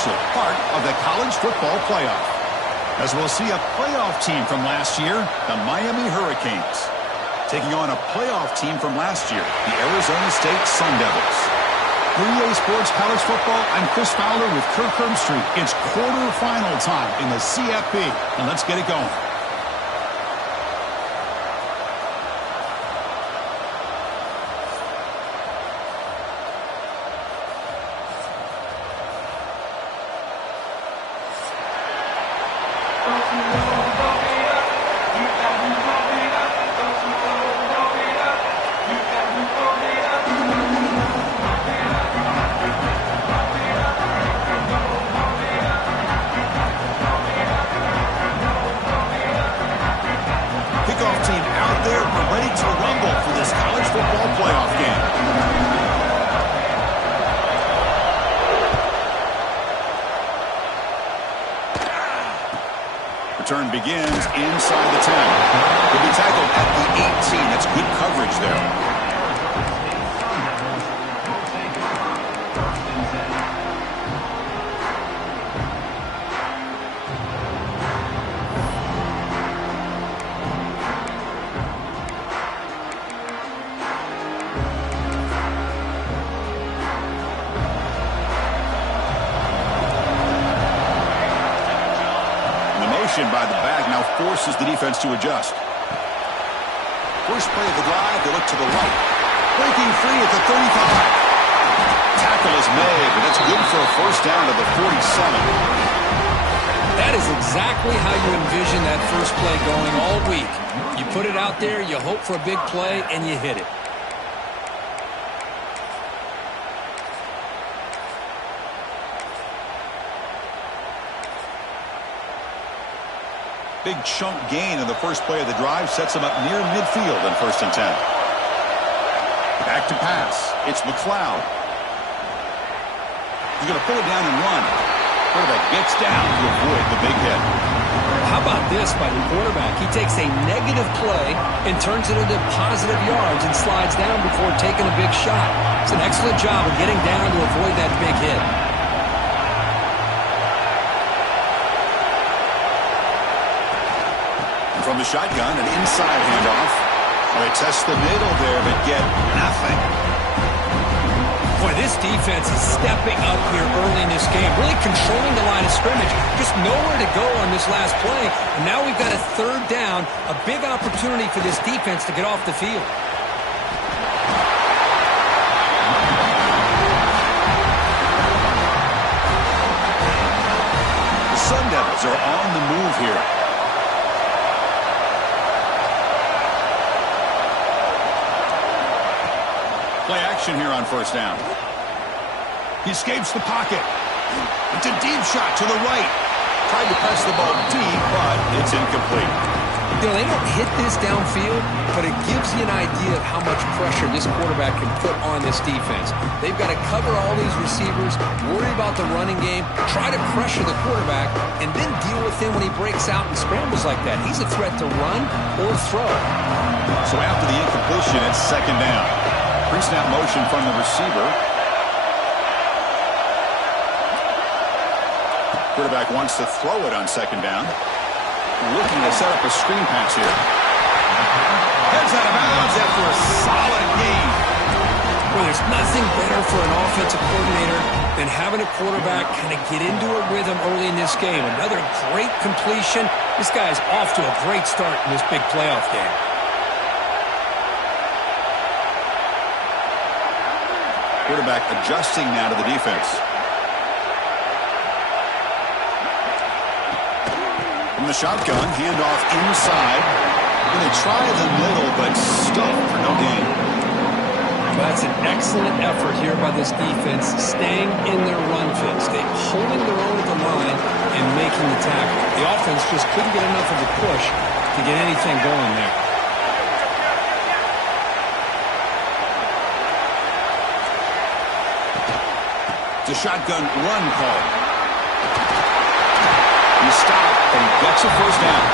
crucial part of the college football playoff. As we'll see a playoff team from last year, the Miami Hurricanes, taking on a playoff team from last year, the Arizona State Sun Devils. For EA Sports College Football, I'm Chris Fowler with Kirk Herbstreit. It's quarterfinal time in the CFP, and let's get it going. Return begins inside the 10. He'll be tackled at the 18. That's good coverage there. By the back now forces the defense to adjust. First play of the drive, they look to the right. Breaking free at the 35. Tackle is made, but it's good for a first down to the 47. That is exactly how you envision that first play going all week. You put it out there, you hope for a big play, and you hit it. Big chunk gain in the first play of the drive sets him up near midfield in 1st and 10. Back to pass. It's McLeod. He's going to pull it down and run. Quarterback gets down to avoid the big hit. How about this by the quarterback? He takes a negative play and turns it into positive yards and slides down before taking a big shot. It's an excellent job of getting down to avoid that big hit. From the shotgun, an inside handoff. They test the middle there, but get nothing. Boy, this defense is stepping up here early in this game, really controlling the line of scrimmage. Just nowhere to go on this last play. And now we've got a 3rd down, a big opportunity for this defense to get off the field. The Sun Devils are on the move here. Play action here on 1st down. He escapes the pocket. It's a deep shot to the right. Tried to press the ball deep, but it's incomplete. You know, they don't hit this downfield, but it gives you an idea of how much pressure this quarterback can put on this defense. They've got to cover all these receivers, worry about the running game, try to pressure the quarterback, and then deal with him when he breaks out and scrambles like that. He's a threat to run or throw. So after the incompletion, it's 2nd down. Pre-snap motion from the receiver. Quarterback wants to throw it on 2nd down. Looking to set up a screen pass here. Heads out of bounds after a solid gain. Well, there's nothing better for an offensive coordinator than having a quarterback kind of get into a rhythm early in this game. Another great completion. This guy is off to a great start in this big playoff game. Quarterback adjusting now to the defense. From the shotgun, handoff inside. Going to try the middle, but stuffed for no gain. That's an excellent effort here by this defense, staying in their run fit, holding their own at the line and making the tackle. The offense just couldn't get enough of a push to get anything going there. The shotgun run call. He stopped and he gets a 1st down.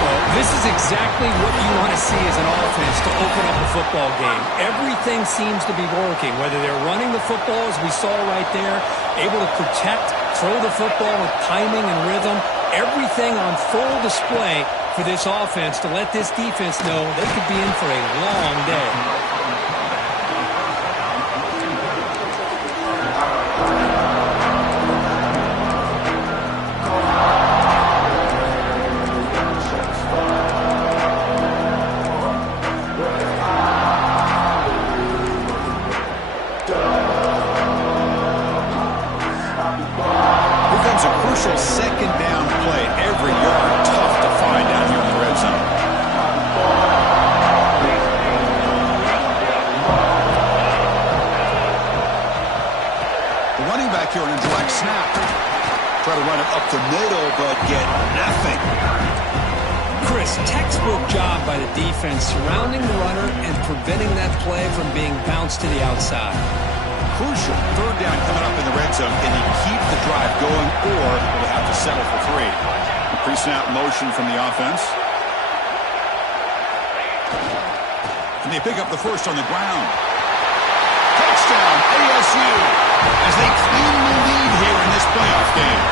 Well, This is exactly what you want to see as an offense to open up a football game. Everything seems to be working, whether they're running the football, as we saw right there, able to protect, throw the football with timing and rhythm, everything on full display for this offense to let this defense know they could be in for a long day. Second down play. Every yard tough to find down here in the red zone. The running back here on a direct snap. Try to run it up the middle, but get nothing. Chris, textbook job by the defense surrounding the runner and preventing that play from being bounced to the outside. Crucial. Third down coming up in the red zone. Can he keep the drive going, or will have to settle for 3? Pre-snap motion from the offense. And they pick up the first on the ground. Touchdown, ASU, as they claim the lead here in this playoff game.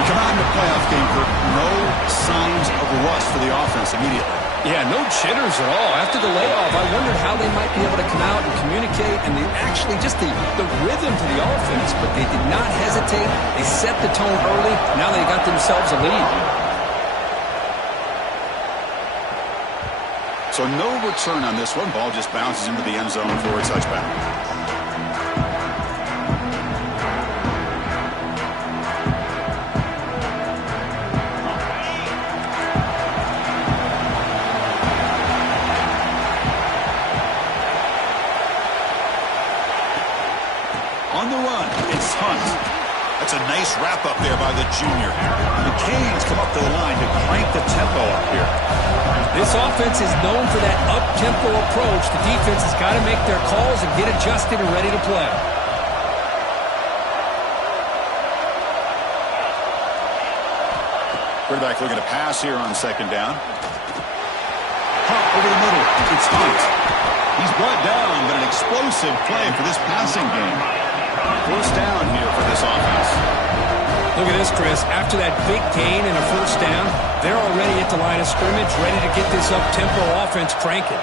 You come out in the playoff game, Kirk, no signs of rust for the offense immediately. Yeah, no jitters at all. After the layoff, I wondered how they might be able to come out and communicate and actually just the rhythm to the offense, but they did not hesitate. They set the tone early. Now they got themselves a lead. So no return on this one. Ball just bounces into the end zone for a touchback. On the run, it's Hunt. That's a nice wrap-up there by the junior. The Canes come up to the line to crank the tempo up here. This offense is known for that up-tempo approach. The defense has got to make their calls and get adjusted and ready to play. Quarterback looking to pass here on second down. Hunt over the middle. It's Hunt. He's brought down, but an explosive play for this passing game. First down here for this offense. Look at this, Chris. After that big gain and a first down, they're already at the line of scrimmage, ready to get this up-tempo offense cranking.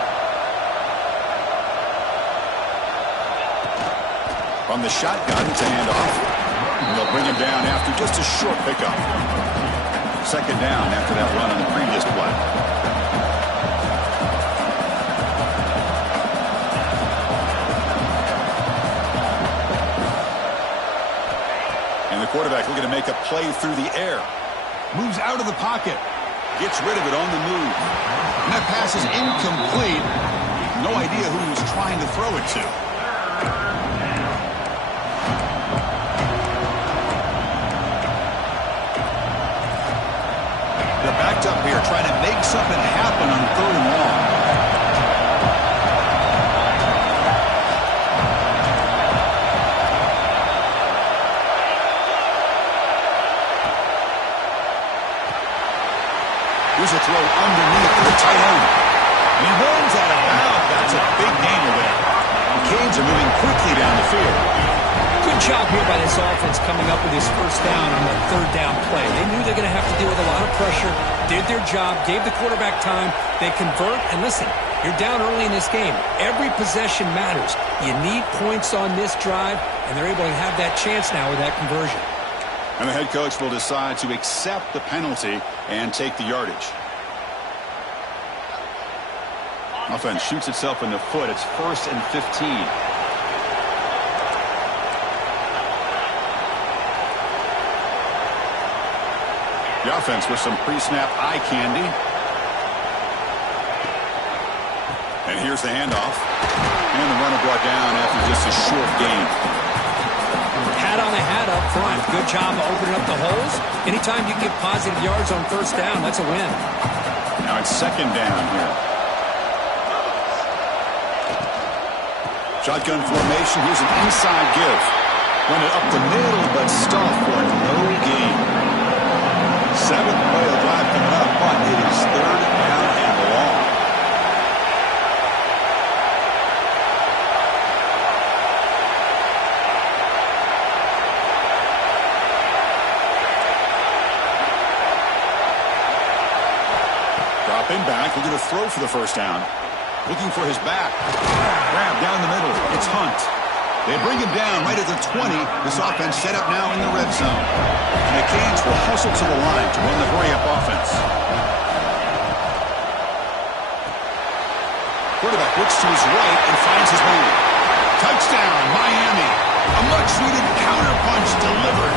From the shotgun, it's a handoff. And they'll bring him down after just a short pickup. Second down after that run on the previous play. Quarterback looking to make a play through the air. Moves out of the pocket. Gets rid of it on the move. And that pass is incomplete. No idea who he was trying to throw it to. They're backed up here trying to make something happen on third and long. Here's a throw underneath to the tight end. And he runs out of bounds. That's a big gainer there. The Canes are moving quickly down the field. Good job here by this offense coming up with his first down on that third down play. They knew they're going to have to deal with a lot of pressure, did their job, gave the quarterback time. They convert, and listen, you're down early in this game. Every possession matters. You need points on this drive, and they're able to have that chance now with that conversion. And the head coach will decide to accept the penalty and take the yardage. Offense shoots itself in the foot. It's 1st and 15. The offense with some pre-snap eye candy. And here's the handoff. And the runner brought down after just a short gain. Hat on the hat up front. Good job of opening up the holes. Anytime you get positive yards on first down, that's a win. Now it's second down here. Shotgun formation. Here's an inside give. Run it up the middle, but stuffed for no gain. 7th play of the drive coming up, but it Dropping back, looking to throw for the first down. Looking for his back. Grab down the middle. It's Hunt. They bring him down right at the 20. This offense set up now in the red zone. And the Canes will hustle to the line to run the hurry-up offense. Quarterback looks to his right and finds his man. Touchdown, Miami. A much-needed counterpunch delivered.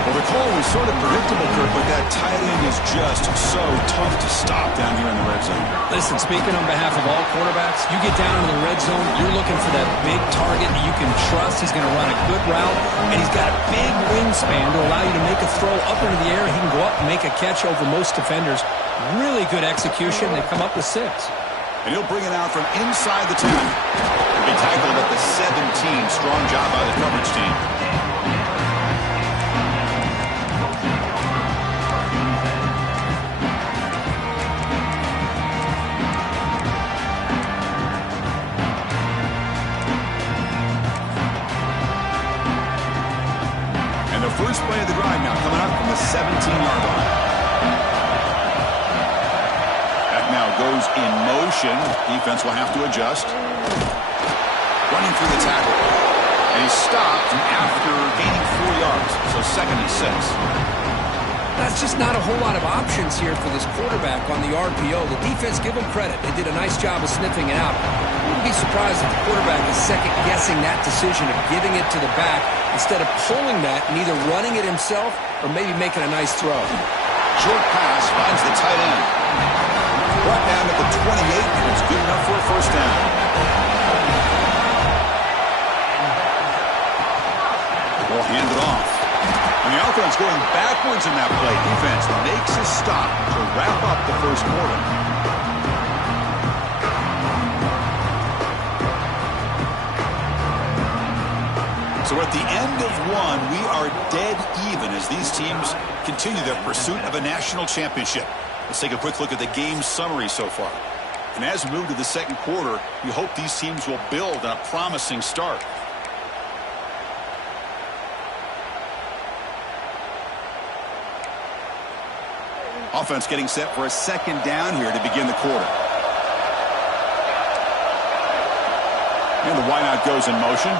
Well, the call was sort of predictable, Kurt, but that tight end is just so tough to stop down here in the red zone. Listen, speaking on behalf of all quarterbacks, you get down into the red zone, you're looking for that big target that you can trust. He's going to run a good route, and he's got a big wingspan to allow you to make a throw up into the air. He can go up and make a catch over most defenders. Really good execution. They come up with 6. And he'll bring it out from inside the 10. He tackled at the 17. Strong job by the coverage team. And the first play of the drive now coming up from the 17-yard line. Now goes in motion. Defense will have to adjust. Running through the tackle. And he's stopped after gaining 4 yards. So 2nd and 6. That's just not a whole lot of options here for this quarterback on the RPO. The defense, give them credit. They did a nice job of sniffing it out. I wouldn't be surprised if the quarterback is second-guessing that decision of giving it to the back instead of pulling that and either running it himself or maybe making a nice throw. Short pass finds the tight end. Brought down at the 28, and it's good enough for a first down. Will hand it off. And the offense going backwards in that play. Defense makes a stop to wrap up the first quarter. So at the end of 1, we are dead even as these teams continue their pursuit of a national championship. Let's take a quick look at the game summary so far. And as we move to the second quarter, we hope these teams will build on a promising start. Offense getting set for a second down here to begin the quarter. And the wideout goes in motion.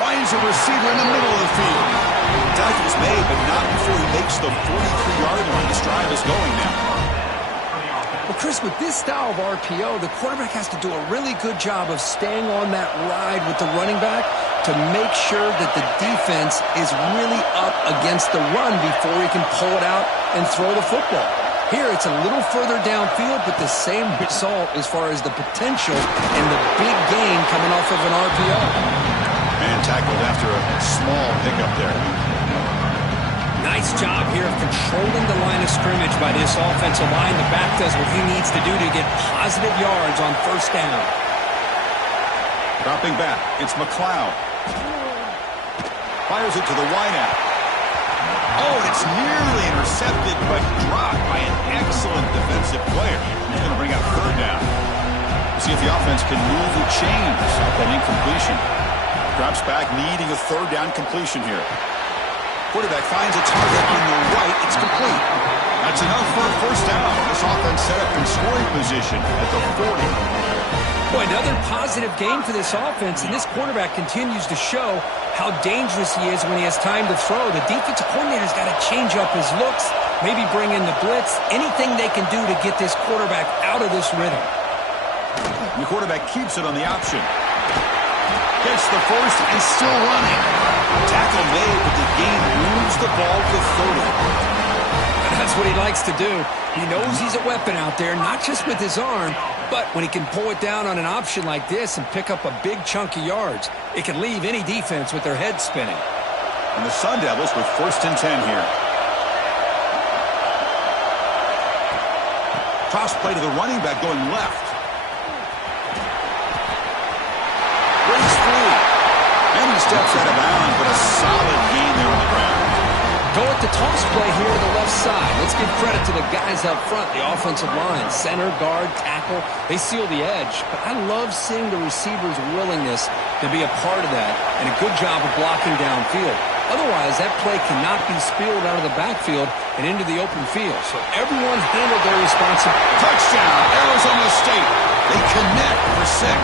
Finds a receiver in the middle of the field. Tackle's made, but not before he makes the 43-yard line. This drive is going now. Well, Chris, with this style of RPO, the quarterback has to do a really good job of staying on that ride with the running back to make sure that the defense is really up against the run before he can pull it out and throw the football. Here, it's a little further downfield, but the same result as far as the potential and the big gain coming off of an RPO. And tackled after a small pickup there. Nice job here of controlling the line of scrimmage by this offensive line. The back does what he needs to do to get positive yards on first down. Dropping back, it's McLeod. Fires it to the wideout. Oh, and it's nearly intercepted, but dropped by an excellent defensive player. He's going to bring out third down. See if the offense can move the chains off that incompletion. Drops back, needing a third down completion here. Quarterback finds a target on the right. It's complete. That's enough for a first down. This offense set up in scoring position at the 40. Boy, another positive game for this offense, and this quarterback continues to show how dangerous he is when he has time to throw. The defensive coordinator's got to change up his looks, maybe bring in the blitz, anything they can do to get this quarterback out of this rhythm. The quarterback keeps it on the option. Gets the first and still running. Tackle made, but the game moves the ball to 30. That's what he likes to do. He knows he's a weapon out there, not just with his arm, but when he can pull it down on an option like this and pick up a big chunk of yards, it can leave any defense with their head spinning. And the Sun Devils with 1st and 10 here. Toss play to the running back going left. Breaks free. And he steps out of bounds, but a solid gain there on the ground. Go at the toss play here to the left side. Let's give credit to the guys up front, the offensive line. Center, guard, tackle, they seal the edge. But I love seeing the receiver's willingness to be a part of that and a good job of blocking downfield. Otherwise, that play cannot be spilled out of the backfield and into the open field. So everyone handled their responsibility. Touchdown, Arizona State. They connect for 6.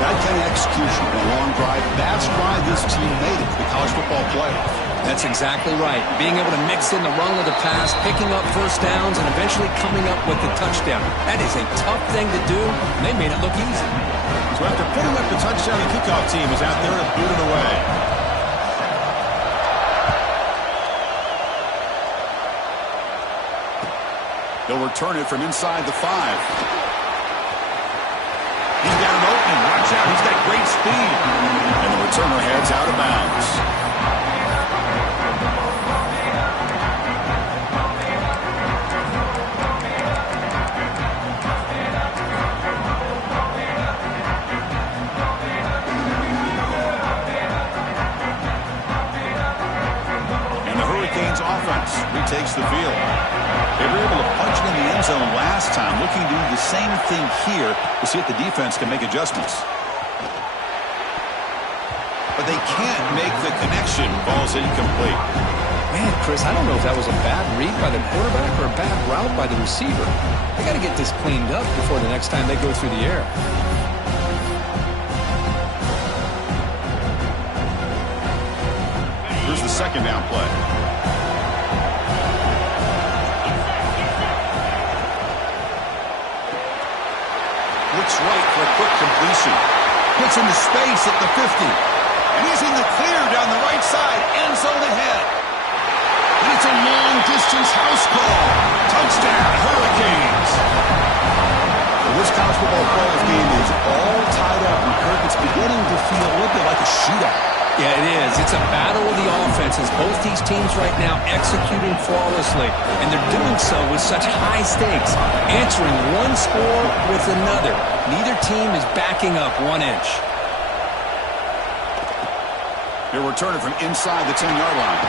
That kind of execution on a long drive, that's why this team made it to the college football playoff. That's exactly right. Being able to mix in the run with the pass, picking up first downs, and eventually coming up with the touchdown. That is a tough thing to do, and they made it look easy. So after putting up the touchdown, the kickoff team is out there to boot it away. They'll return it from inside the 5. He's got an opening. Watch out. He's got great speed. And the returner heads out of bounds. And the Hurricanes offense retakes the field. They were able to punch it in the end zone last time, looking to do the same thing here to see if the defense can make adjustments. But they can't make the connection. Ball's incomplete. Man, Chris, I don't know if that was a bad read by the quarterback or a bad route by the receiver. They got to get this cleaned up before the next time they go through the air. Here's the second down play. Looks right for a quick completion. Gets into space at the 50. And he's in the clear down the right side. End zone ahead. And it's a long-distance house call. Touchdown, Hurricanes. Well, this college football playoff game is all tied up. And Kirk, it's beginning to feel a little bit like a shootout. Yeah, it is. It's a battle of the offenses. Both these teams right now executing flawlessly, and they're doing so with such high stakes, answering one score with another. Neither team is backing up 1 inch. They're returning from inside the 10-yard line.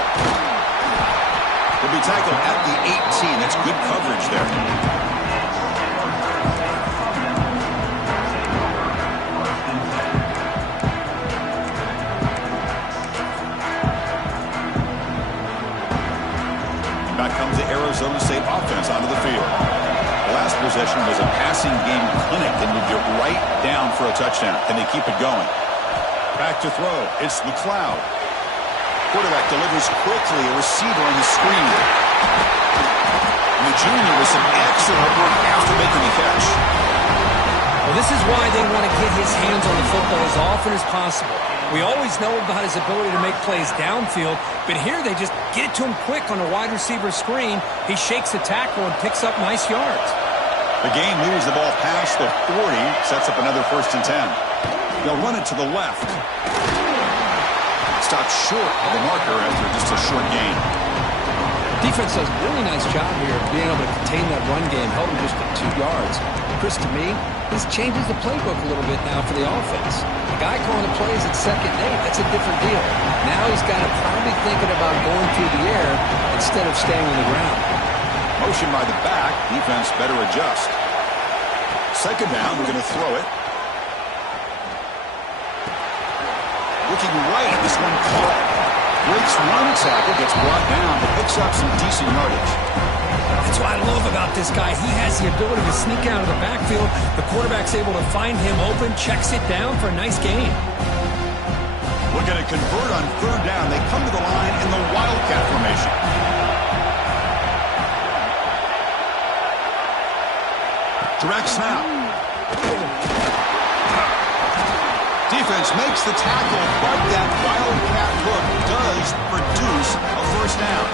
They'll be tackled at the 18. That's good coverage there. Back comes the Arizona State offense onto the field. The last possession was a passing game clinic and moved it right down for a touchdown. Can they keep it going? Back to throw. It's McLeod. Quarterback delivers quickly. A receiver on the screen. And the junior with some excellent work after making the catch. Well, this is why they want to get his hands on the football as often as possible. We always know about his ability to make plays downfield, but here they just get it to him quick on a wide receiver screen. He shakes the tackle and picks up nice yards. The game moves the ball past the 40, sets up another 1st and 10. They'll run it to the left. Stopped short of the marker after just a short gain. Defense does a really nice job here of being able to contain that run game, held him just at 2 yards. Chris, to me, this changes the playbook a little bit now for the offense. The guy calling the plays at 2nd and 8, that's a different deal. Now he's got to probably thinking about going through the air instead of staying on the ground. Motion by the back. Defense better adjust. 2nd down, we're going to throw it. Looking right, this one caught. Breaks one tackle, gets brought down, but picks up some decent yardage. That's what I love about this guy. He has the ability to sneak out of the backfield. The quarterback's able to find him open, checks it down for a nice gain. Looking to convert on 3rd down. They come to the line in the Wildcat formation. Direct snap. Defense makes the tackle, but that Wildcat look does produce a 1st down.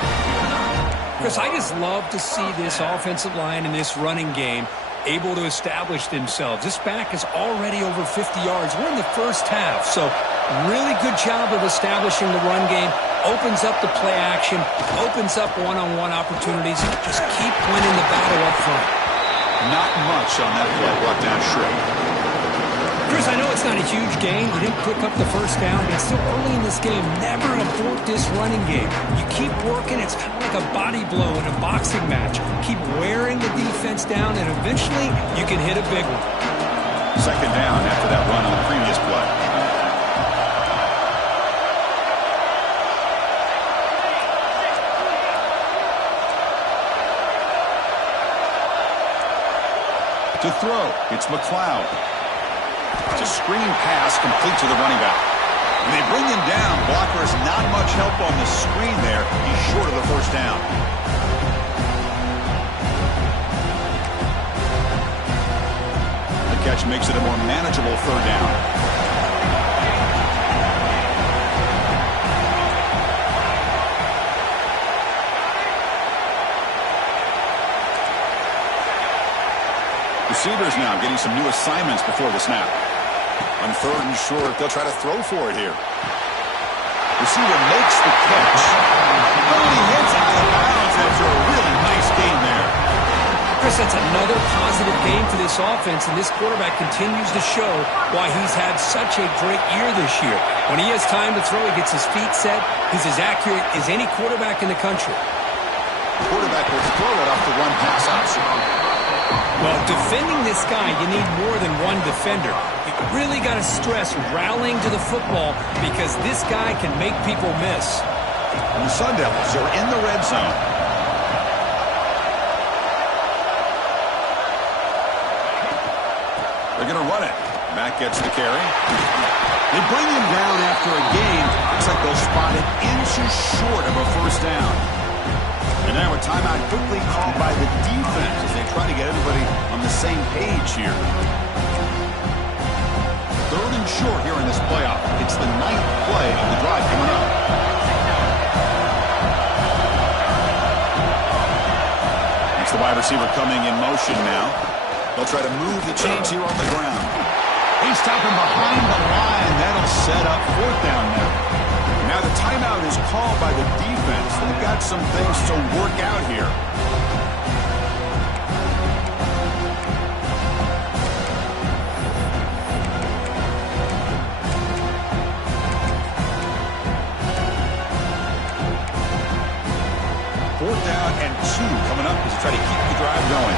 Chris, I just love to see this offensive line and this running game able to establish themselves. This back is already over 50 yards. We're in the 1st half, so really good job of establishing the run game. Opens up the play action, opens up one-on-one opportunities. Just keep winning the battle up front. Not much on that play, brought down short. Chris, I know it's not a huge gain. You didn't pick up the 1st down, but it's still early in this game. Never abort this running game. You keep working. It's kind of like a body blow in a boxing match. Keep wearing the defense down, and eventually you can hit a big one. 2nd down after that run on the previous play. throw. It's McLeod. It's a screen pass complete to the running back. When they bring him down, blocker has not much help on the screen there. He's short of the first down. The catch makes it a more manageable third down. Receivers now getting some new assignments before the snap. On third and short, they'll try to throw for it here. Receiver makes the catch. Only hits out of bounds after a really nice game there. Chris, that's another positive game for this offense, and this quarterback continues to show why he's had such a great year this year. When he has time to throw, he gets his feet set. He's as accurate as any quarterback in the country. The quarterback will throw it off the run pass option. Well, defending this guy, you need more than one defender. You really got to stress rallying to the football because this guy can make people miss. And the Sun Devils are in the red zone. They're going to run it. Mack gets the carry. They bring him down after a gain. Looks like they'll spot it inches short of a first down. And now a timeout quickly called by the defense as they try to get everybody on the same page here. Third and short here in this playoff. It's the 9th play of the drive coming up. It's the wide receiver coming in motion now. They'll try to move the chains here on the ground. They stop him behind the line. That'll set up fourth down now. Now the timeout is called by the defense. They've got some things to work out here. Fourth down and 2 coming up as they try to keep the drive going.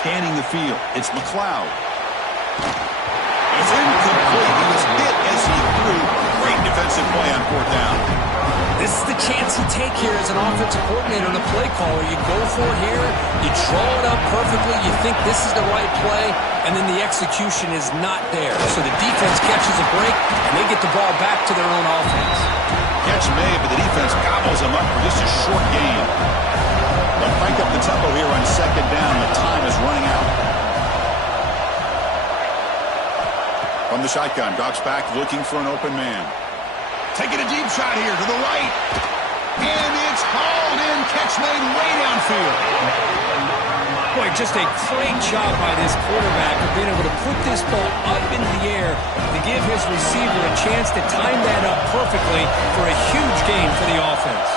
Scanning the field. It's McLeod. It's incomplete. He was hit as he threw. Great defensive play on fourth down. This is the chance you take here as an offensive coordinator and a play caller. You go for it here. You draw it up perfectly. You think this is the right play, and then the execution is not there. So the defense catches a break, and they get the ball back to their own offense. Catch made, but the defense gobbles him up for just a short gain. They'll crank up the tempo here on second down. The time is running out. From the shotgun, drops back, looking for an open man. Taking a deep shot here to the right. And it's hauled in. Catch made way downfield. Boy, just a great job by this quarterback of being able to put this ball up into the air to give his receiver a chance to time that up perfectly for a huge gain for the offense.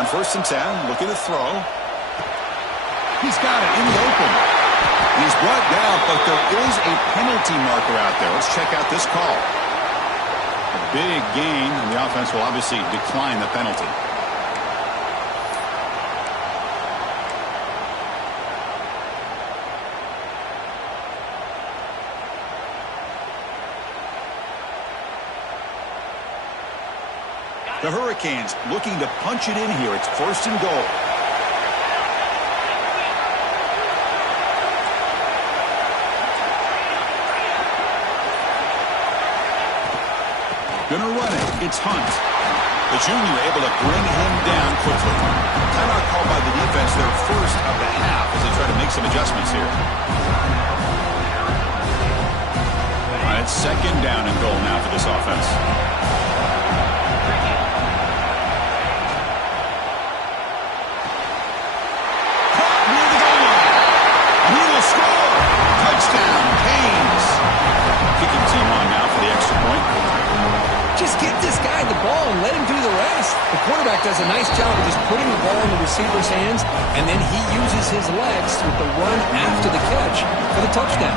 On first and 10, looking to throw. He's got it in the open. He's brought down, but there is a penalty marker out there. Let's check out this call. A big gain, and the offense will obviously decline the penalty. The Hurricanes looking to punch it in here. It's first and goal. Gonna run it. It's Hunt. The junior able to bring him down quickly. Timeout called by the defense, their first of the half as they try to make some adjustments here. All right, it's second down and goal now for this offense. Caught near the goal line. And he will score. Touchdown, Canes. Kicking team on now for the extra point. Just get this guy the ball and let him do the rest. The quarterback does a nice job of just putting the ball in the receiver's hands, and then he uses his legs with the run after the catch for the touchdown.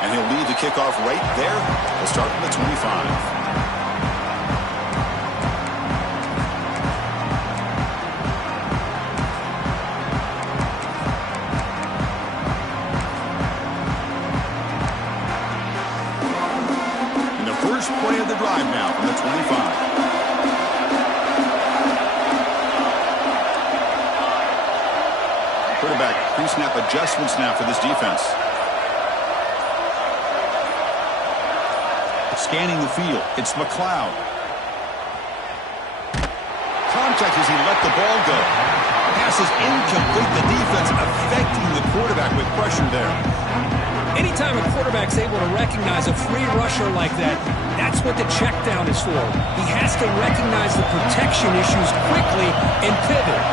And he'll leave the kickoff right there. We'll start from the 25. pre-snap adjustments now for this defense. Scanning the field, it's McLeod. Contact as he let the ball go. Pass is incomplete. The defense affecting the quarterback with pressure there. Anytime a quarterback's able to recognize a free rusher like that, that's what the check down is for. He has to recognize the protection issues quickly and pivot.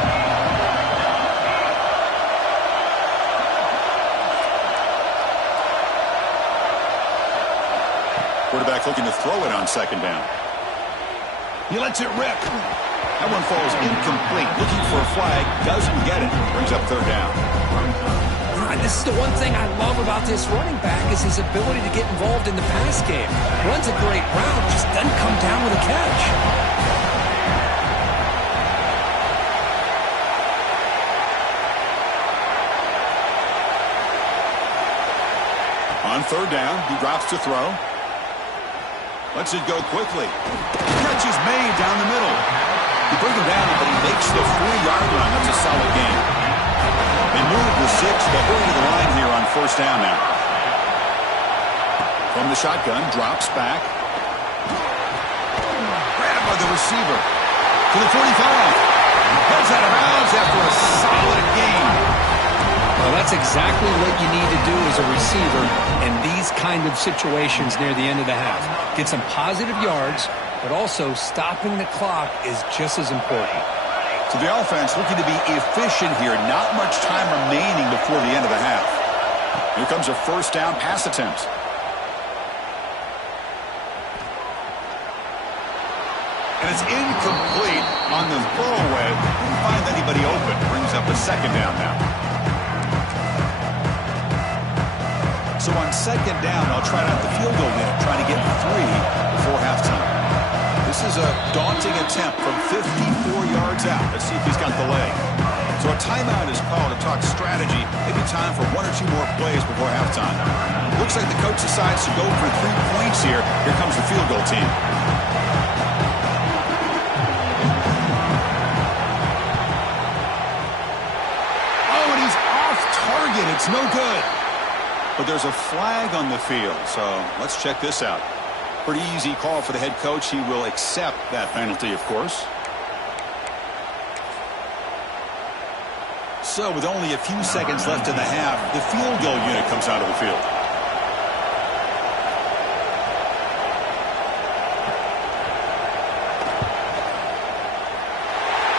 Quarterback looking to throw it on second down. He lets it rip. That one falls incomplete. Looking for a flag. Doesn't get it. Brings up third down. This is the one thing I love about this running back is his ability to get involved in the pass game. Runs a great route, just doesn't come down with a catch. On third down, he drops to throw. Lets it go quickly. Catch is made down the middle. You bring him down, but he makes the 4-yard line. That's a solid gain. They move the 6, but hurry to the line here on first down now. From the shotgun, drops back. Grabbed by the receiver. To the 45. Heads out of bounds after a solid gain. Well, that's exactly what you need to do as a receiver in these kind of situations near the end of the half. Get some positive yards, but also stopping the clock is just as important. So the offense looking to be efficient here. Not much time remaining before the end of the half. Here comes a first down pass attempt. And it's incomplete on the throwaway. Didn't find anybody open. Brings up a second down now. So on second down, I'll try out the field goal unit, trying to get 3 before halftime. This is a daunting attempt from 54 yards out. Let's see if he's got the leg. So a timeout is called to talk strategy. Maybe time for 1 or 2 more plays before halftime. Looks like the coach decides to go for 3 points here. Here comes the field goal team. Oh, and he's off target. It's no good. But there's a flag on the field, so let's check this out. Pretty easy call for the head coach. He will accept that penalty, of course. So with only a few seconds left in the half, the field goal unit comes out of the field.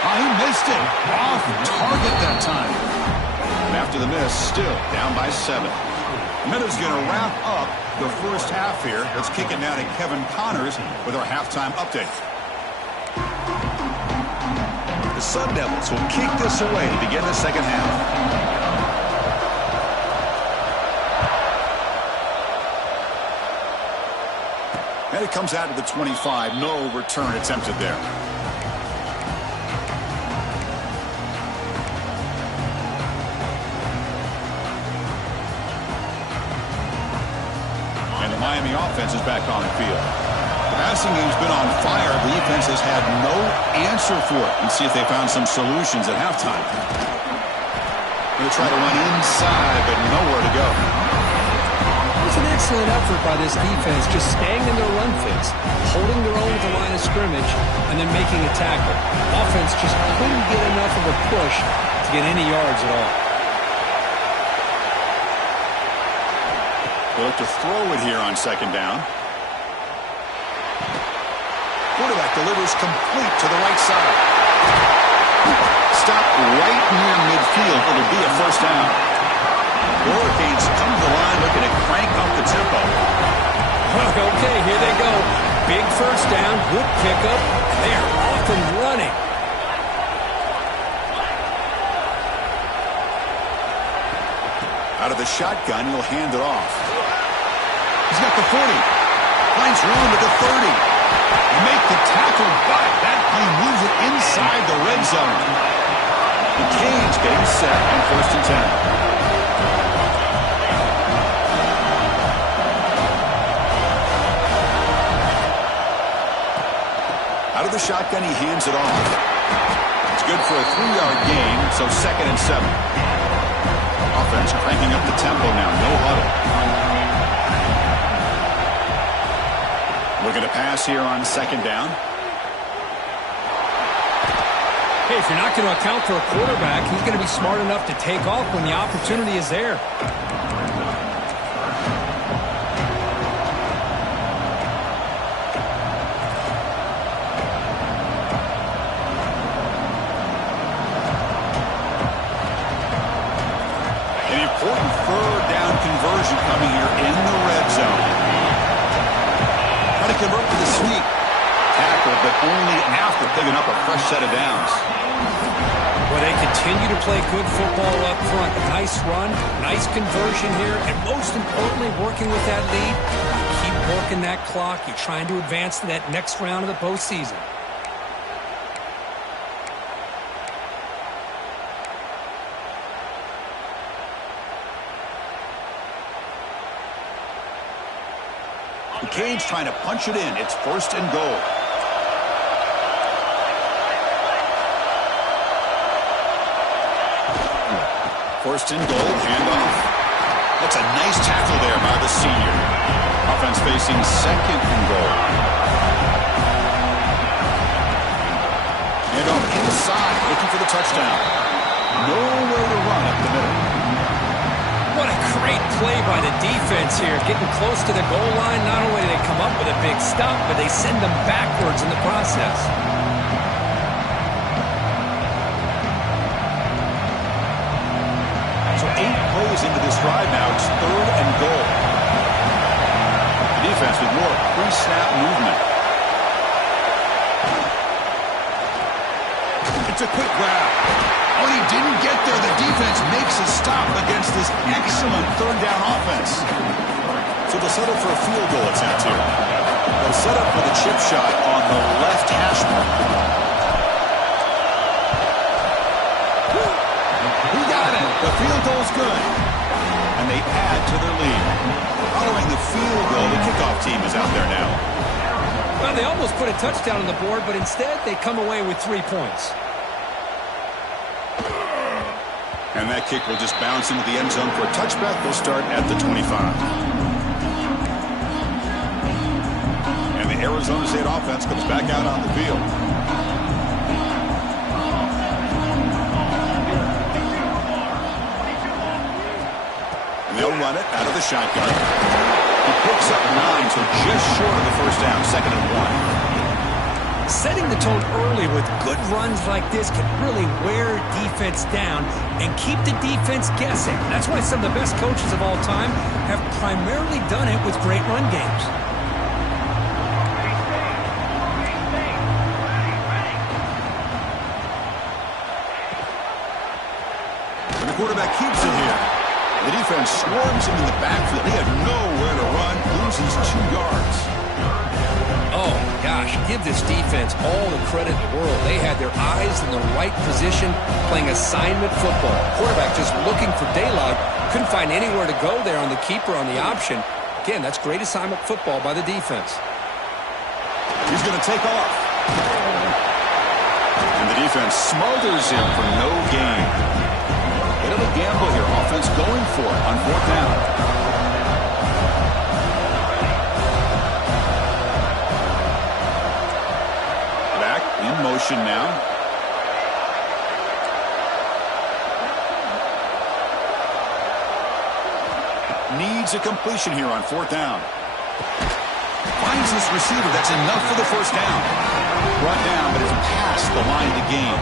Oh, he missed it. Off target that time. And after the miss, still down by 7. Minutes going to wrap up the first half here. Let's kick it now to Kevin Connors with our halftime update. The Sun Devils will kick this away to begin the second half. And it comes out to the 25. No return attempted there. Miami offense is back on the field. The passing game's been on fire. The defense has had no answer for it. And see if they found some solutions at halftime. Going to try to run inside, but nowhere to go. It was an excellent effort by this defense, just staying in their run fits, holding their own at the line of scrimmage, and then making a tackle. Offense just couldn't get enough of a push to get any yards at all. They look to throw it here on second down. Quarterback delivers complete to the right side. Stop right near midfield. It'll be a first down. The Hurricanes come to the line looking to crank up the tempo. Okay, here they go. Big first down, good pickup. They're off and running. Out of the shotgun, he'll hand it off. He's got the 40. Finds room at the 30. Make the tackle, but that play moves it inside the red zone. The Canes getting set on first and 10. Out of the shotgun, he hands it off. It's good for a 3-yard gain, so second and 7. offense cranking up the tempo now. No huddle. Looking to pass here on second down. Hey, if you're not going to account for a quarterback, he's going to be smart enough to take off when the opportunity is there. An important third down conversion coming here in the red zone. Trying to convert to the sweep. Tackle, but only after picking up a fresh set of downs. Well, they continue to play good football up front. Nice run, nice conversion here, and most importantly, working with that lead, you keep working that clock. You're trying to advance to that next round of the postseason. The Canes trying to punch it in. It's first and goal. First and goal, handoff. That's a nice tackle there by the senior. Offense facing second and goal. Handoff inside, looking for the touchdown. Nowhere to run up the middle. What a great play by the defense here. Getting close to the goal line, not only do they come up with a big stop, but they send them backwards in the process. So 8 plays into this drive now. It's third and goal. The defense with more pre-snap movement. It's a quick grab. Oh, he didn't get there. The defense makes a stop against this excellent third down offense. So they'll settle for a field goal attempt here. They'll set up for the chip shot on the left hash mark. He got it. The field goal's good. And they add to their lead. Following the field goal, the kickoff team is out there now. Well, they almost put a touchdown on the board, but instead they come away with 3 points. And that kick will just bounce into the end zone for a touchback. They'll start at the 25. And the Arizona State offense comes back out on the field. And they'll run it out of the shotgun. He picks up 9, so just short of the first down, second and 1. Setting the tone early with good runs like this can really wear defense down and keep the defense guessing. That's why some of the best coaches of all time have primarily done it with great run games. And the quarterback keeps it here. The defense swarms him in the backfield. He had nowhere to run, loses 2 yards. Oh, gosh, give this defense all the credit in the world. They had their eyes in the right position, playing assignment football. Quarterback just looking for daylight. Couldn't find anywhere to go there on the keeper on the option. Again, that's great assignment football by the defense. He's going to take off. And the defense smothers him for no gain. Bit of a gamble here. Offense going for it on fourth down. In motion now. Needs a completion here on fourth down. Finds this receiver. That's enough for the first down. Brought down, but it's past the line to gain.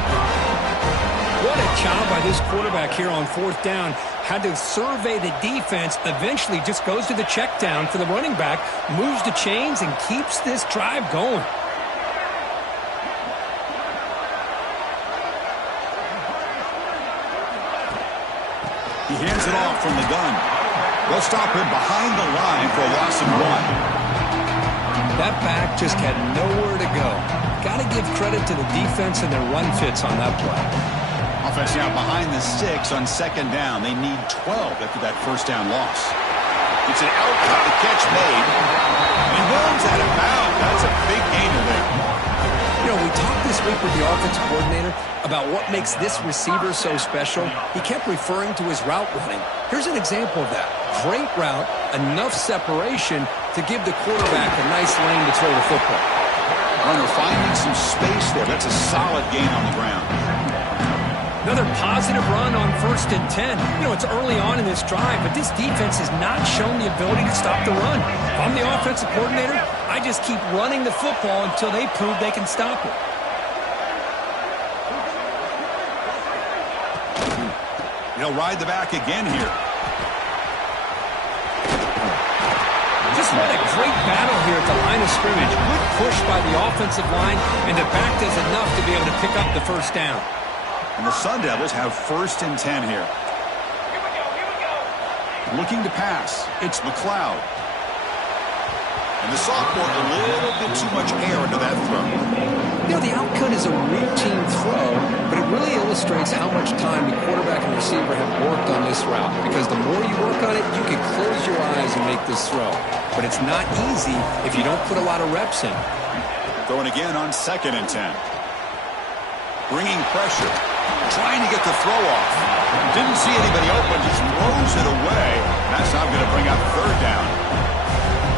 What a job by this quarterback here on fourth down. Had to survey the defense. Eventually just goes to the check down for the running back. Moves the chains and keeps this drive going. He hands it off from the gun. They'll stop him behind the line for a loss of 1. That back just had nowhere to go. Got to give credit to the defense and their run fits on that play. Offense now behind the sticks on second down. They need 12 after that first down loss. It's an out, the catch made. And he runs out of bounds. That's a big gainer there. You know, we talked this week with the offensive coordinator about what makes this receiver so special. He kept referring to his route running. Here's an example of that. Great route, enough separation to give the quarterback a nice lane to throw the football. Runner finding some space there. That's a solid gain on the ground. Another positive run on 1st and 10. You know, it's early on in this drive, but this defense has not shown the ability to stop the run. If I'm the offensive coordinator, I just keep running the football until they prove they can stop it. He'll ride the back again here. Just what a great battle here at the line of scrimmage. Good push by the offensive line, and the back does enough to be able to pick up the first down. And the Sun Devils have 1st and 10 here. Looking to pass. It's McLeod. And the sophomore, a little bit too much air into that throw. You know, the outcut is a routine throw, but it really illustrates how much time the quarterback and receiver have worked on this route. Because the more you work on it, you can close your eyes and make this throw. But it's not easy if you don't put a lot of reps in. Throwing again on 2nd and 10. Bringing pressure. Trying to get the throw off. Didn't see anybody open, just throws it away. That's not going to bring up 3rd down.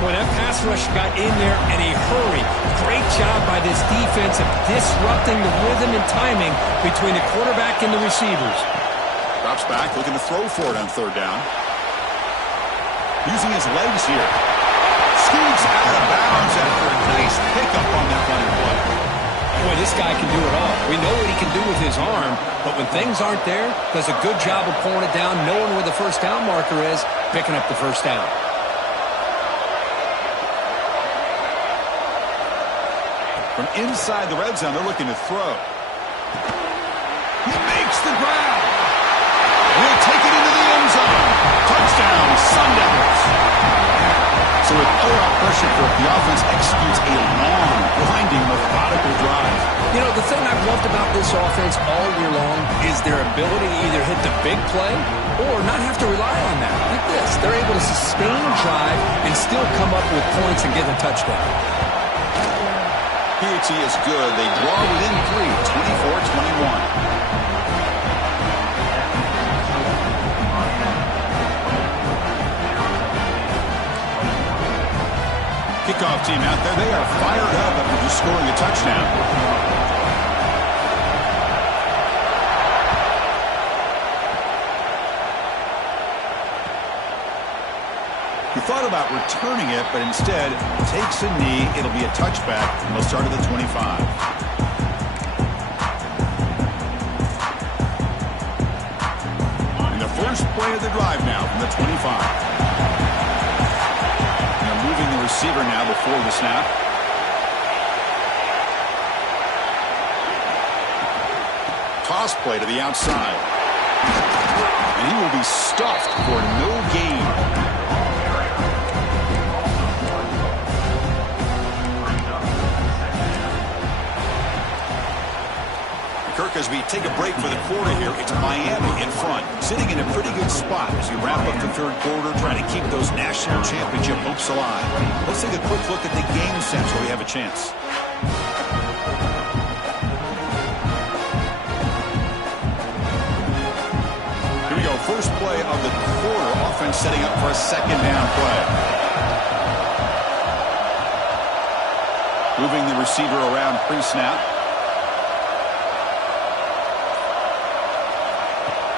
Well, that pass rush got in there in a hurry. Great job by this defense of disrupting the rhythm and timing between the quarterback and the receivers. Drops back, looking to throw for it on 3rd down. Using his legs here. Scoots out of bounds after a nice pickup on that running play. Boy, this guy can do it all. We know what he can do with his arm, but when things aren't there, does a good job of pulling it down, knowing where the first down marker is, picking up the first down. From inside the red zone, they're looking to throw. He makes the grab. He'll take it into the end zone. Touchdown, Sun Devils. So with playoff pressure for the offense executes a long, grinding, methodical drive. You know, the thing I've loved about this offense all year long is their ability to either hit the big play or not have to rely on that. Like this, they're able to sustain drive and still come up with points and get a touchdown. PAT is good. They draw within 3, 24-21. Kickoff team out there. They are fired up after just scoring a touchdown. He thought about returning it, but instead takes a knee. It'll be a touchback. They'll start at the 25. And the first play of the drive now from the 25. Moving the receiver now before the snap. Toss play to the outside. And he will be stuffed for no gain. Kirk, as we take a break for the quarter here, it's Miami in front, sitting in a pretty good spot as we wrap up the 3rd quarter, trying to keep those national championship hopes alive. Let's take a quick look at the game sense where we have a chance. Here we go, first play of the quarter, offense setting up for a 2nd down play. Moving the receiver around pre-snap.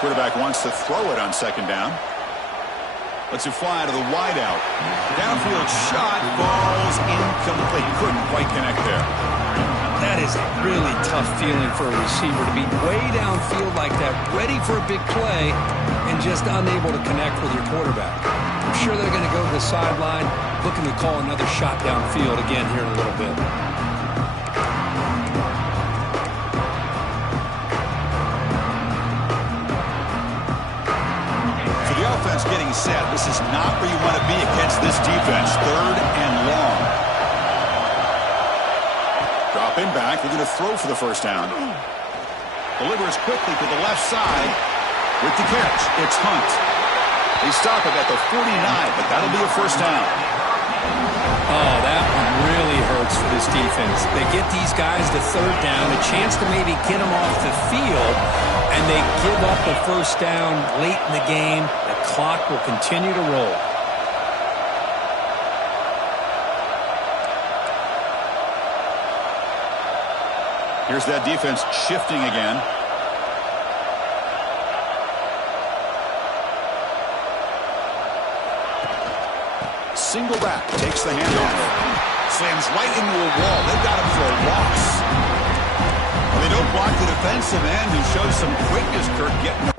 Quarterback wants to throw it on 2nd down. Lets it fly to the wideout. Downfield shot falls incomplete. Couldn't quite connect there. That is a really tough feeling for a receiver to be way downfield like that, ready for a big play, and just unable to connect with your quarterback. I'm sure they're going to go to the sideline, looking to call another shot downfield again here in a little bit. Getting set. This is not where you want to be against this defense. 3rd and long. Dropping back. They're going to throw for the first down. Delivers quickly to the left side with the catch. It's Hunt. They stop it at the 49, but that'll be a first down. Oh, that one really hurts for this this defense. They get these guys to third down, a chance to maybe get them off the field, and they give up a first down late in the game. The clock will continue to roll. Here's that defense shifting again. Single back, takes the handoff. Slams right into a wall. They've got him for a loss. Well, they don't block the defensive end, who shows some quickness, Kirk, getting...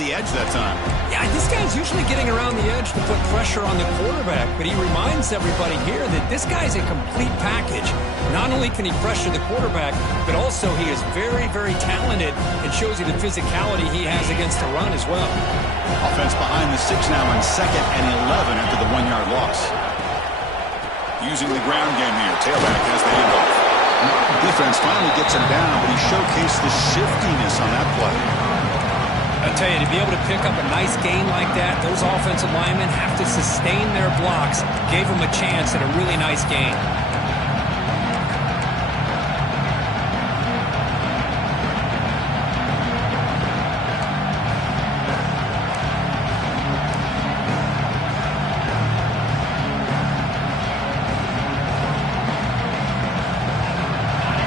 the edge that time. Yeah, this guy's usually getting around the edge to put pressure on the quarterback, but he reminds everybody here that this guy's a complete package. Not only can he pressure the quarterback, but also he is very, very talented and shows you the physicality he has against the run as well. Offense behind the 6 now on 2nd and 11 after the 1-yard loss. Using the ground game here. Tailback has the handoff. Defense finally gets him down, but he showcased the shiftiness on that play. I'll tell you, to be able to pick up a nice gain like that, those offensive linemen have to sustain their blocks. Gave them a chance at a really nice gain.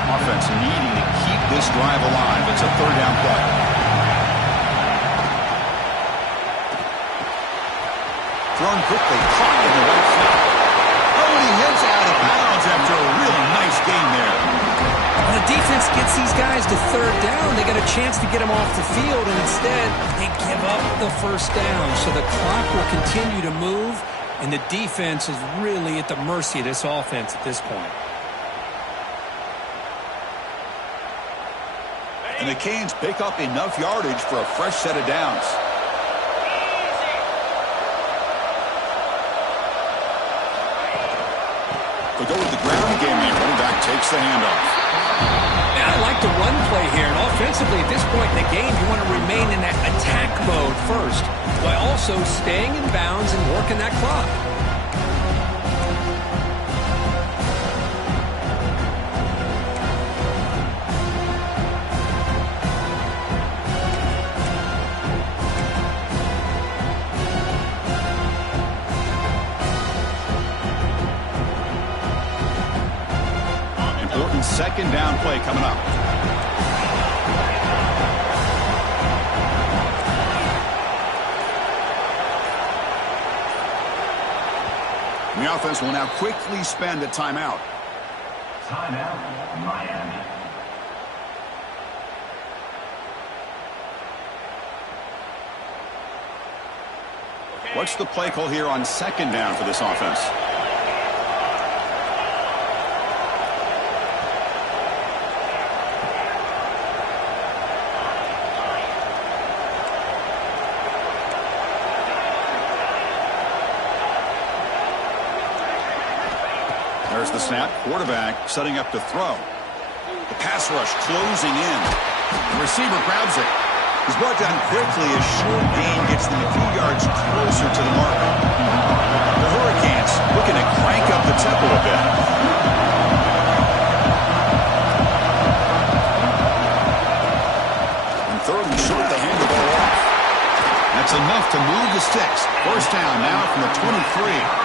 Offense needing to keep this drive alive. It's a 3rd down play. Thrown quickly, caught in the right slot. Oh, and he heads out of bounds after a really nice gain there. When the defense gets these guys to 3rd down, they got a chance to get them off the field, and instead they give up the first down. So the clock will continue to move, and the defense is really at the mercy of this offense at this point. And the Canes pick up enough yardage for a fresh set of downs. They go with the ground game here. Running back takes the handoff. Yeah, I like the run play here. And offensively, at this point in the game, you want to remain in that attack mode first, while also staying in bounds and working that clock. Second down play coming up. The offense will now quickly spend a timeout. Timeout, Miami. What's the play call here on 2nd down for this offense? There's the snap. Quarterback setting up to throw. The pass rush closing in. The receiver grabs it. He's brought down quickly as short gain gets them a few yards closer to the mark. The Hurricanes looking to crank up the tempo a bit. And 3rd and short, they hand the ball off. That's enough to move the sticks. First down now from the 23.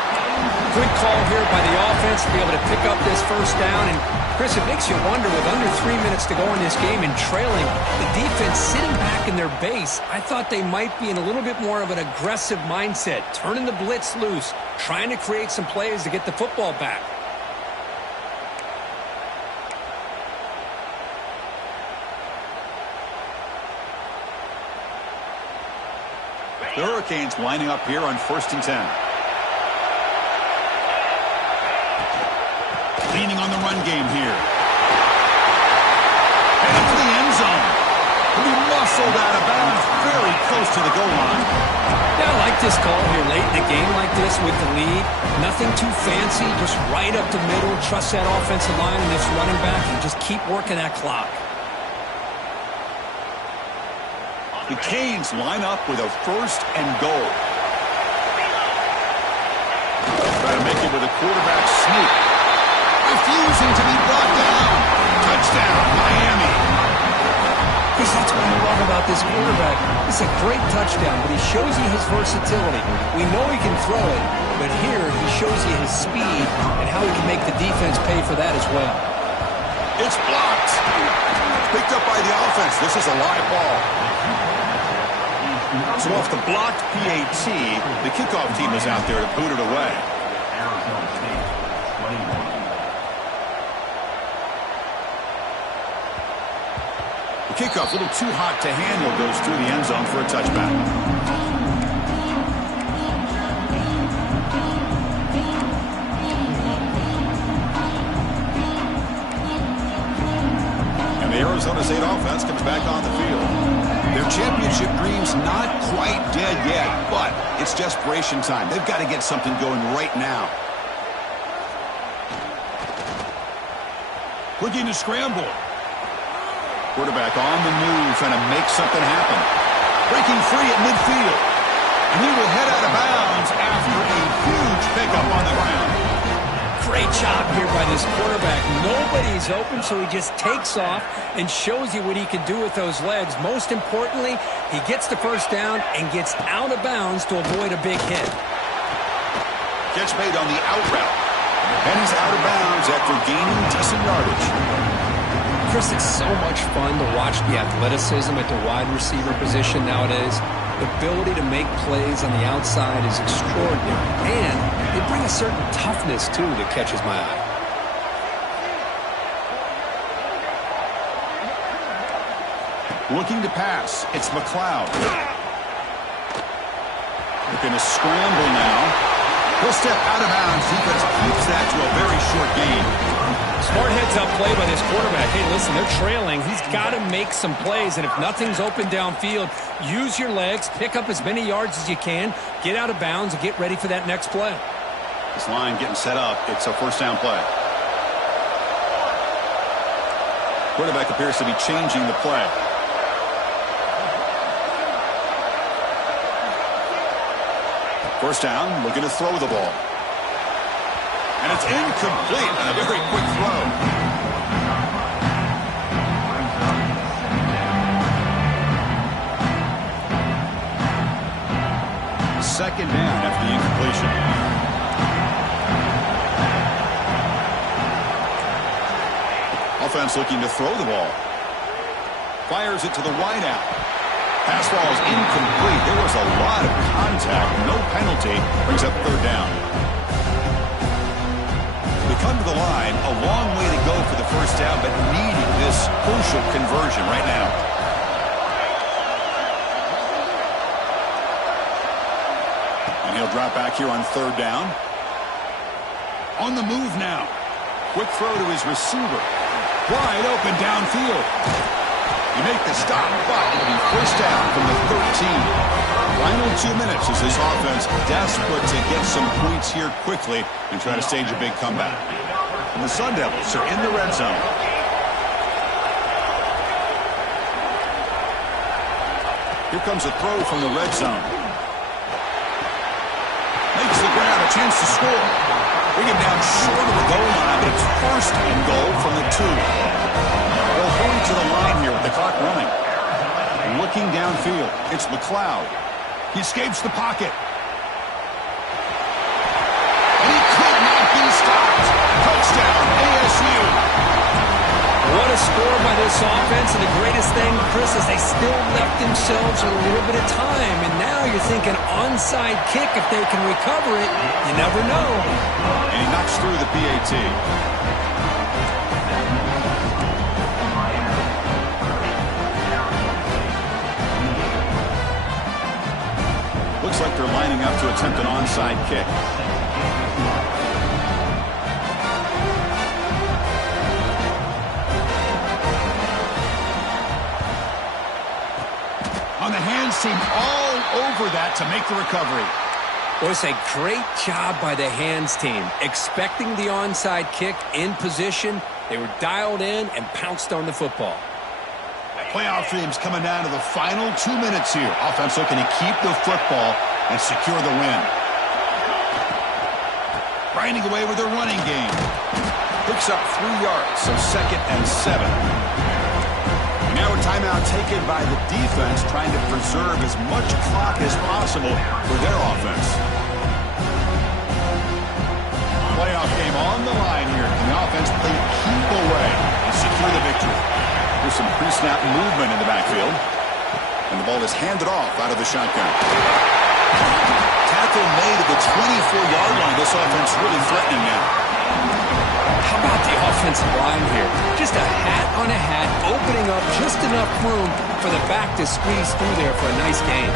Good call here by the offense to be able to pick up this first down. And, Chris, it makes you wonder, with under 3 minutes to go in this game and trailing, the defense sitting back in their base, I thought they might be in a little bit more of an aggressive mindset, turning the blitz loose, trying to create some plays to get the football back. The Hurricanes lining up here on 1st and 10. Leaning on the run game here. And into the end zone. He muscled out of bounds very close to the goal line. Yeah, I like this call here late in the game like this with the lead. Nothing too fancy, just right up the middle. Trust that offensive line and this running back and just keep working that clock. The Canes line up with a 1st and goal. Try to make it with a quarterback sneak. Refusing to be brought down. Touchdown, Miami. Because that's what I love about this quarterback. It's a great touchdown, but he shows you his versatility. We know he can throw it, but here he shows you his speed and how he can make the defense pay for that as well. It's blocked. Picked up by the offense. This is a live ball. So off the blocked PAT, the kickoff team is out there to boot it away. Arizona State, 21. The kickoff, a little too hot to handle, goes through the end zone for a touchback. And the Arizona State offense comes back on the field. Their championship dream's not quite dead yet, but it's desperation time. They've got to get something going right now. Looking to scramble. Quarterback on the move, trying to make something happen. Breaking free at midfield. And he will head out of bounds after a huge pickup on the ground. Great job here by this quarterback. Nobody's open, so he just takes off and shows you what he can do with those legs. Most importantly, he gets the 1st down and gets out of bounds to avoid a big hit. Catch made on the out route. And he's out of bounds after gaining decent yardage. Chris, it's so much fun to watch the athleticism at the wide receiver position nowadays. The ability to make plays on the outside is extraordinary. And they bring a certain toughness, too, that catches my eye. Looking to pass. It's McLeod. Looking to scramble now. He'll step out of bounds. Defense keeps that to a very short gain. Smart heads-up play by this quarterback. Hey, listen, they're trailing. He's got to make some plays, and if nothing's open downfield, use your legs, pick up as many yards as you can, get out of bounds, and get ready for that next play. This line getting set up. It's a 1st down play. Quarterback appears to be changing the play. First down, looking to throw the ball. And it's incomplete on a very quick throw. Second down after the incompletion. Offense looking to throw the ball. Fires it to the wideout. Pass ball is incomplete. There was a lot of contact. No penalty. Brings up 3rd down. They come to the line. A long way to go for the 1st down, but needing this crucial conversion right now. And he'll drop back here on 3rd down. On the move now. Quick throw to his receiver. Wide open downfield. You make the stop, but it'll be 1st down from the 13. Final 2 minutes as this offense desperate to get some points here quickly and try to stage a big comeback. And the Sun Devils are in the red zone. Here comes a throw from the red zone. Makes the ground, a chance to score. Bring him down short of the goal line, but it's 1st and goal from the 2. They'll hurry to the line here with the clock running. Looking downfield, it's McLeod. He escapes the pocket. And he could not be stopped. Touchdown, ASU. What a score by this offense, and the greatest thing, Chris, is they still left themselves with a little bit of time, and now you're thinking onside kick if they can recover it. You never know. And he knocks through the PAT. Looks like they're lining up to attempt an onside kick. On the hands team, all over that to make the recovery. Well, it's a great job by the hands team. Expecting the onside kick in position, they were dialed in and pounced on the football. Playoff dreams coming down to the final 2 minutes here. Offense looking to keep the football and secure the win. Grinding away with their running game. Picks up 3 yards, so 2nd and 7. And now a timeout taken by the defense, trying to preserve as much clock as possible for their offense. Playoff game on the line here. Can the offense play keep away and secure the victory? There's some pre-snap movement in the backfield. And the ball is handed off out of the shotgun. Tackle made at the 24-yard line. This offense really threatening now. How about the offensive line here? Just a hat on a hat, opening up just enough room for the back to squeeze through there for a nice gain.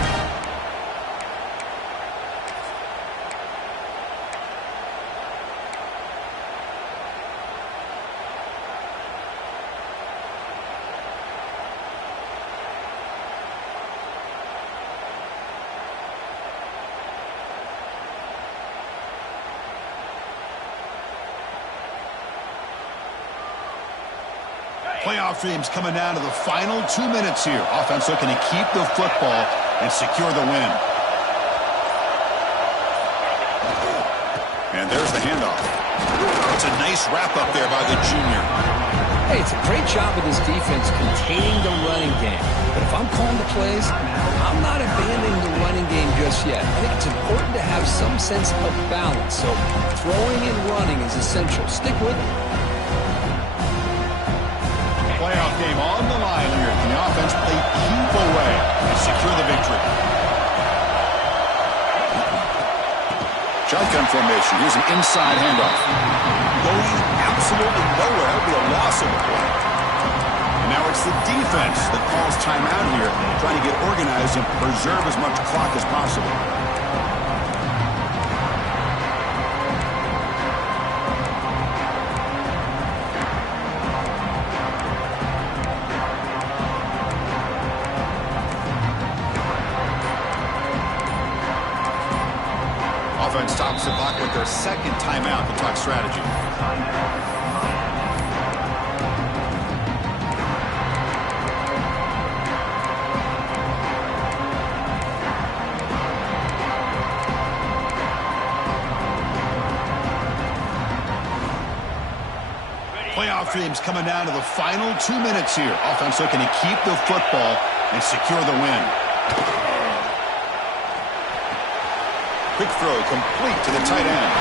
Playoff dreams coming down to the final 2 minutes here. Offense looking to keep the football and secure the win. And there's the handoff. It's a nice wrap-up there by the junior. Hey, it's a great job with this defense containing the running game. But if I'm calling the plays, I'm not abandoning the running game just yet. I think it's important to have some sense of balance. So throwing and running is essential. Stick with it. Playoff game on the line here. Can the offense play keep away and secure the victory? Shotgun formation. Here's an inside handoff. Going absolutely nowhere. That would be a loss of the play. And now it's the defense that calls timeout here, trying to get organized and preserve as much clock as possible. Offense stops the clock with their 2nd timeout to talk strategy. Playoff dreams coming down to the final 2 minutes here. Offense looking to keep the football and secure the win. Quick throw complete to the tight end.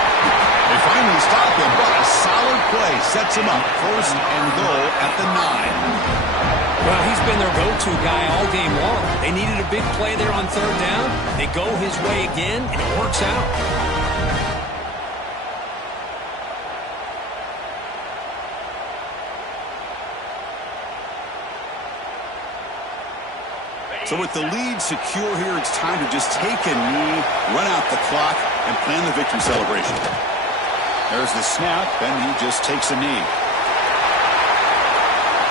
They finally stop him, but a solid play sets him up. 1st and goal at the 9. Well, he's been their go-to guy all game long. They needed a big play there on 3rd down. They go his way again, and it works out. So with the lead secure here, it's time to just take a knee, run out the clock, and plan the victory celebration. There's the snap, and he just takes a knee.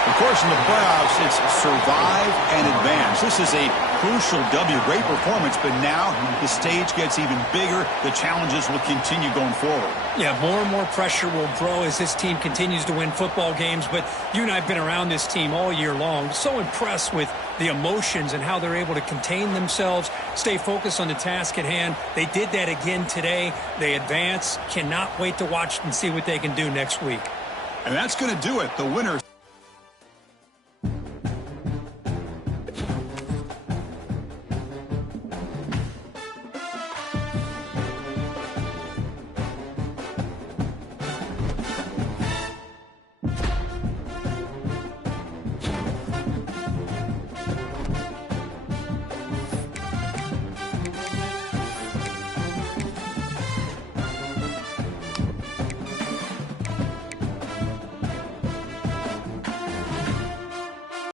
Of course, in the playoffs, it's survive and advance. This is a crucial W. Great performance, but now the stage gets even bigger. The challenges will continue going forward. Yeah, more and more pressure will grow as this team continues to win football games. But you and I have been around this team all year long. So impressed with the emotions and how they're able to contain themselves, stay focused on the task at hand. They did that again today. They advance. Cannot wait to watch and see what they can do next week. And that's going to do it. The winner